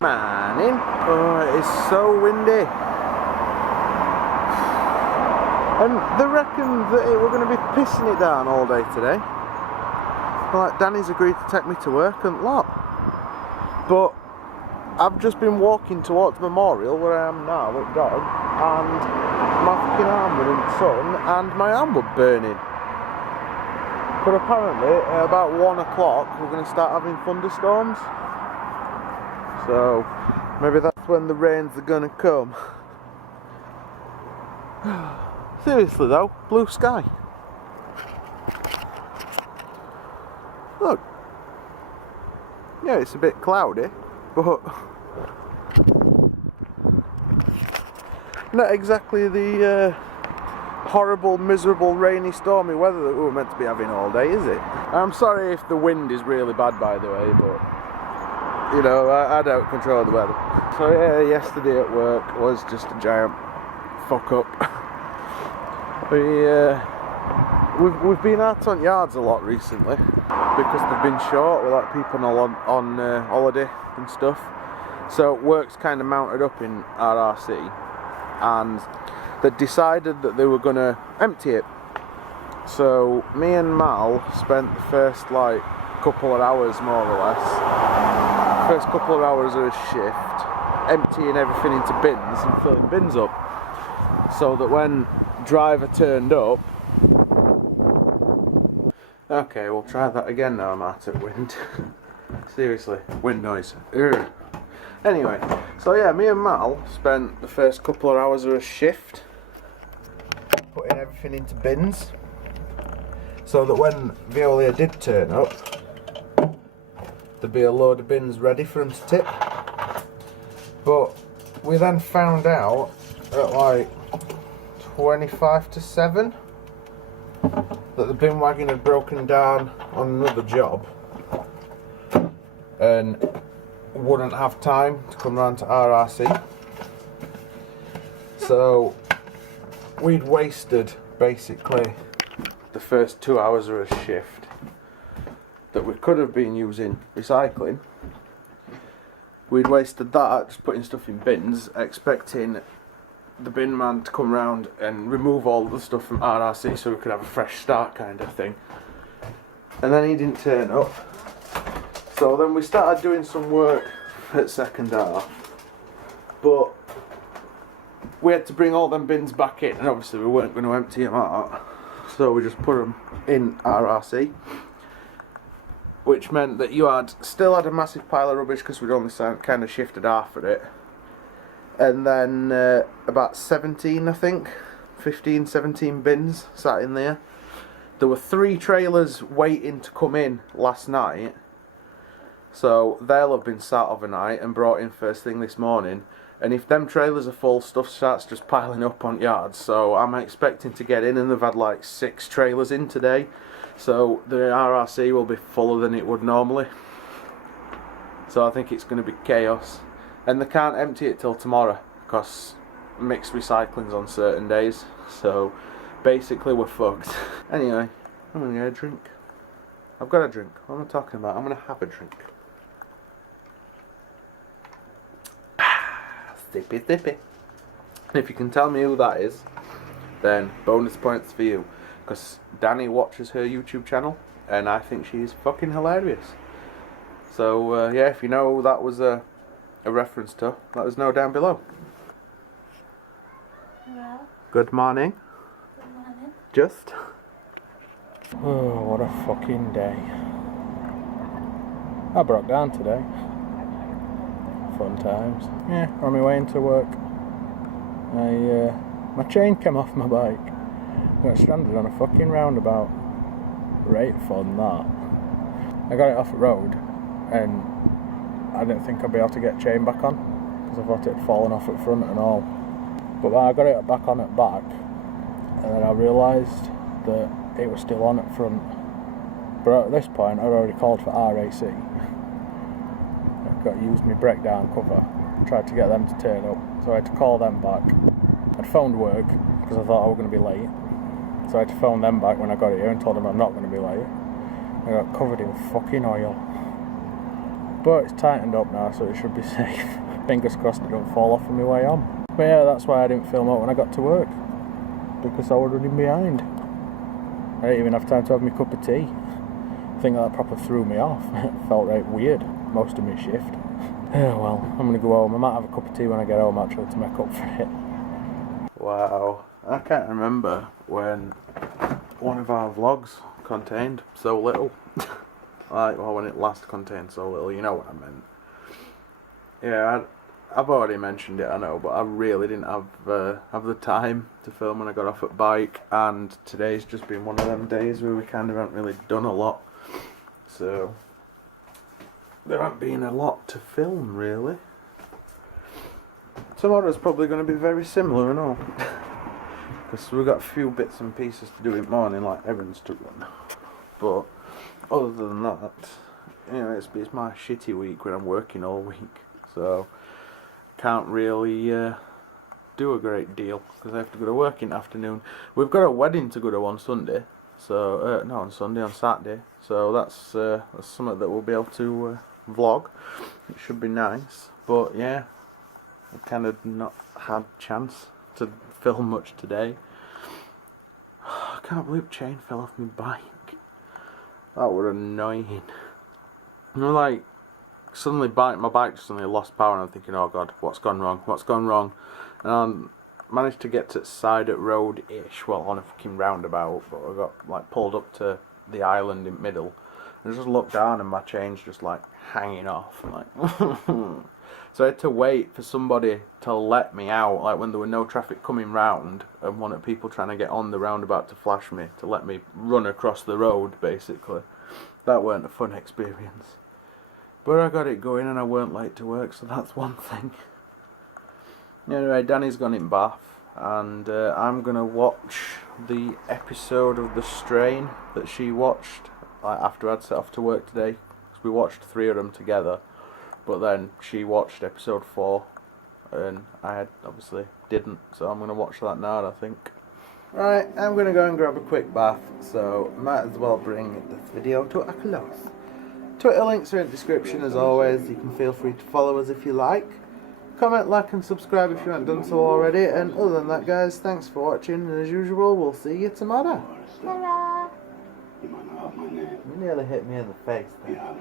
Morning. Oh, it is so windy. And they reckon that we're going to be pissing it down all day today. Like, Danny's agreed to take me to work and lot. But I've just been walking towards the memorial where I am now with dog, and my fucking arm was in the sun and my arm was burning. But apparently at about 1 o'clock we're going to start having thunderstorms. So maybe that's when the rains are going to come. Seriously though, blue sky. Look. Yeah, it's a bit cloudy, but not exactly the horrible, miserable, rainy, stormy weather that we were meant to be having all day, is it? I'm sorry if the wind is really bad, by the way, but you know, I don't control the weather. So yeah, yesterday at work was just a giant fuck up. We've been out on yards a lot recently because they've been short with like people on holiday and stuff. So work's kind of mounted up in RRC, and they decided that they were going to empty it. So me and Mal spent the first like couple of hours, more or less, first couple of hours of a shift, emptying everything into bins and filling bins up, so that when driver turned up. Okay, we'll try that again now I'm out at wind. Seriously, wind noise. Urgh. Anyway, so yeah, me and Mal spent the first couple of hours of a shift putting everything into bins, so that when Veolia did turn up, there'd be a load of bins ready for them to tip. But we then found out at like 25 to 7 that the bin wagon had broken down on another job and wouldn't have time to come round to RRC. So we'd wasted basically the first 2 hours of a shift that we could have been using recycling. We'd wasted that just putting stuff in bins, expecting the bin man to come round and remove all the stuff from RRC so we could have a fresh start kind of thing. And then he didn't turn up. So then we started doing some work at second half, but we had to bring all them bins back in, and obviously we weren't going to empty them out, so we just put them in RRC, which meant that you still had a massive pile of rubbish because we'd only kind of shifted half of it. And then about 17, I think, 15, 17 bins sat in there. There were 3 trailers waiting to come in last night, so they'll have been sat overnight and brought in first thing this morning. And if them trailers are full, stuff starts just piling up on yards. So I'm expecting to get in, and they've had like 6 trailers in today. So the RRC will be fuller than it would normally. So I think it's going to be chaos. And they can't empty it till tomorrow because mixed recycling's on certain days. So basically we're fucked. Anyway, I'm going to get a drink. I've got a drink. What am I talking about? I'm going to have a drink. Sippy sippy. And if you can tell me who that is, then bonus points for you. Because Danny watches her YouTube channel and I think she's fucking hilarious. So yeah, if you know who that was a reference to, let us know down below. Hello. Good morning. Good morning. Just. Oh, what a fucking day. I broke down today. Fun times. Yeah, on my way into work, my chain came off my bike. Got stranded on a fucking roundabout. Right fun that. I got it off the road and I didn't think I'd be able to get chain back on because I thought it had fallen off at front and all. But when I got it back on at back, and then I realised that it was still on at front. But at this point I'd already called for RAC. I got used my breakdown cover, tried to get them to turn up, so I had to call them back. I'd phoned work because I thought I was going to be late, so I had to phone them back when I got here and told them I'm not going to be late. I got covered in fucking oil. But it's tightened up now, so it should be safe. Fingers crossed it don't fall off on my way home. But yeah, that's why I didn't film out when I got to work, because I was running behind. I didn't even have time to have my cup of tea. I think that proper threw me off. It felt right weird, most of my shift. Yeah, well, I'm going to go home. I might have a cup of tea when I get home, actually, to make up for it. Wow, I can't remember when one of our vlogs contained so little. Well, when it last contained so little, you know what I meant. Yeah, I've already mentioned it, I know, but I really didn't have the time to film when I got off at bike, and today's just been one of them days where we kind of haven't really done a lot. So there hasn't been a lot to film, really. Tomorrow's probably going to be very similar and all. Because we've got a few bits and pieces to do in the morning, like errands to run. But other than that, you know, it's my shitty week when I'm working all week. So can't really do a great deal because I have to go to work in the afternoon. We've got a wedding to go to on Sunday. So no, on Sunday, on Saturday. So that's something that we'll be able to vlog. It should be nice. But yeah, I've kind of not had chance to film much today. I can't believe the chain fell off my bike. That was annoying. You know, like suddenly my bike just suddenly lost power, and I'm thinking, oh god, what's gone wrong? What's gone wrong? And I managed to get to side at road-ish, well, on a fucking roundabout, but I got like pulled up to the island in the middle, and I just looked down and my chain's just like hanging off, like. So I had to wait for somebody to let me out, like when there were no traffic coming round, and wanted people trying to get on the roundabout to flash me, to let me run across the road, basically. That weren't a fun experience. But I got it going and I weren't late to work, so that's one thing. Anyway, Danny's gone in bath, and I'm going to watch the episode of The Strain that she watched after I'd set off to work today. Because we watched 3 of them together, but then she watched episode 4, and I obviously didn't, so I'm going to watch that now, I think. Right, I'm going to go and grab a quick bath, so might as well bring this video to a close. Twitter links are in the description as always. You can feel free to follow us if you like. Comment, like and subscribe if you haven't done so already. And other than that, guys, thanks for watching, and as usual, we'll see you tomorrow. Ta-ra! You nearly hit me in the face there.